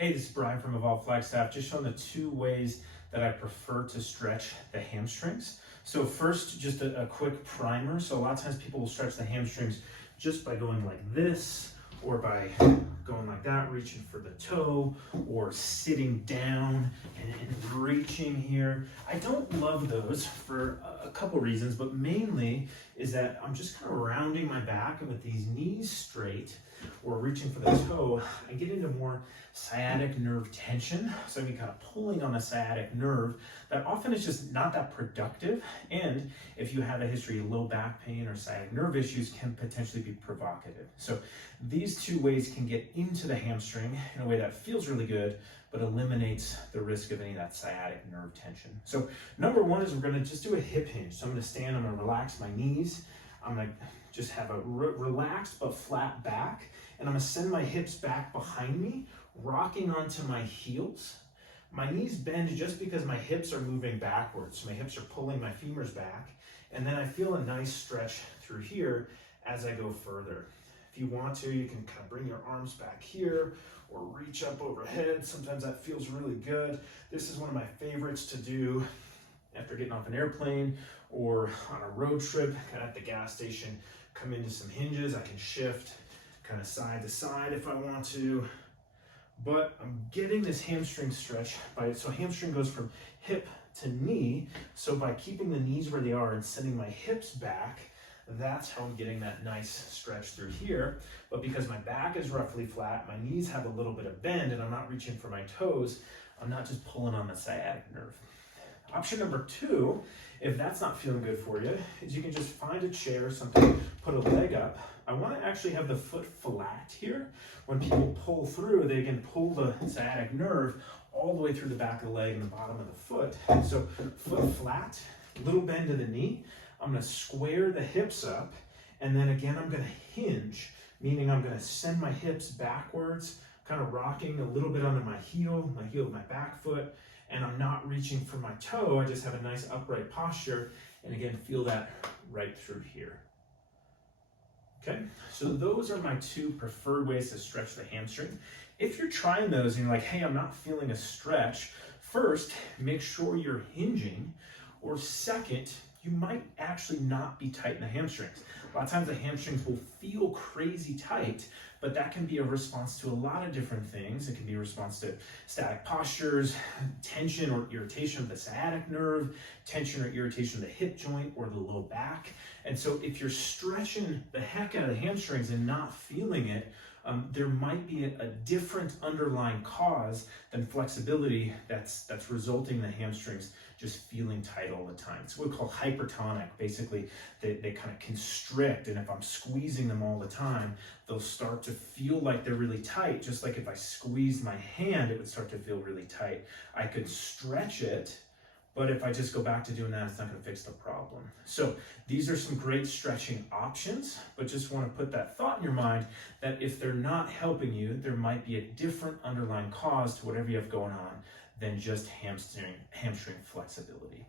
Hey, this is Brian from Evolve Flagstaff, just showing the two ways that I prefer to stretch the hamstrings. So first, just a quick primer. So a lot of times people will stretch the hamstrings just by going like this, or by going like that, reaching for the toe, or sitting down and reaching here. I don't love those for a couple reasons, but mainly is that I'm just kind of rounding my back, and with these knees straight or reaching for the toe, I get into more sciatic nerve tension. So I'm kind of pulling on the sciatic nerve that often is just not that productive. And if you have a history of low back pain or sciatic nerve issues, can potentially be provocative. So these two ways can get into the hamstring in a way that feels really good, but eliminates the risk of any of that sciatic nerve tension. So number one is we're gonna just do a hip hinge. So I'm gonna stand, I'm gonna relax my knees. I'm gonna just have a relaxed but flat back, and I'm gonna send my hips back behind me, rocking onto my heels. My knees bend just because my hips are moving backwards. So my hips are pulling my femurs back, and then I feel a nice stretch through here as I go further. If you want to, you can kind of bring your arms back here or reach up overhead. Sometimes that feels really good. This is one of my favorites to do after getting off an airplane or on a road trip, kind of at the gas station. Come into some hinges, I can shift kind of side to side if I want to, but I'm getting this hamstring stretch so hamstring goes from hip to knee. So by keeping the knees where they are and sending my hips back, that's how I'm getting that nice stretch through here. But because my back is roughly flat, my knees have a little bit of bend, and I'm not reaching for my toes, I'm not just pulling on the sciatic nerve. Option number two, if that's not feeling good for you, is you can just find a chair or something, put a leg up. I want to actually have the foot flat here. When people pull through, they can pull the sciatic nerve all the way through the back of the leg and the bottom of the foot. So foot flat, little bend to the knee. I'm going to square the hips up, and then again I'm going to hinge, meaning I'm going to send my hips backwards, kind of rocking a little bit under my heel of my back foot, and I'm not reaching for my toe. I just have a nice upright posture, and again, feel that right through here. Okay, so those are my two preferred ways to stretch the hamstring. If you're trying those and you're like, hey, I'm not feeling a stretch, first, make sure you're hinging, or second, you might actually not be tight in the hamstrings. A lot of times the hamstrings will feel crazy tight, but that can be a response to a lot of different things. It can be a response to static postures, tension or irritation of the sciatic nerve, tension or irritation of the hip joint or the low back. And so if you're stretching the heck out of the hamstrings and not feeling it, there might be a different underlying cause than flexibility that's resulting in the hamstrings just feeling tight all the time. It's what we call hypertonic. Basically, they kind of constrict, and if I'm squeezing them all the time, they'll start to feel like they're really tight. Just like if I squeeze my hand, it would start to feel really tight. I could stretch it, but if I just go back to doing that, it's not going to fix the problem. So these are some great stretching options, but just want to put that thought in your mind that if they're not helping you, there might be a different underlying cause to whatever you have going on than just hamstring flexibility.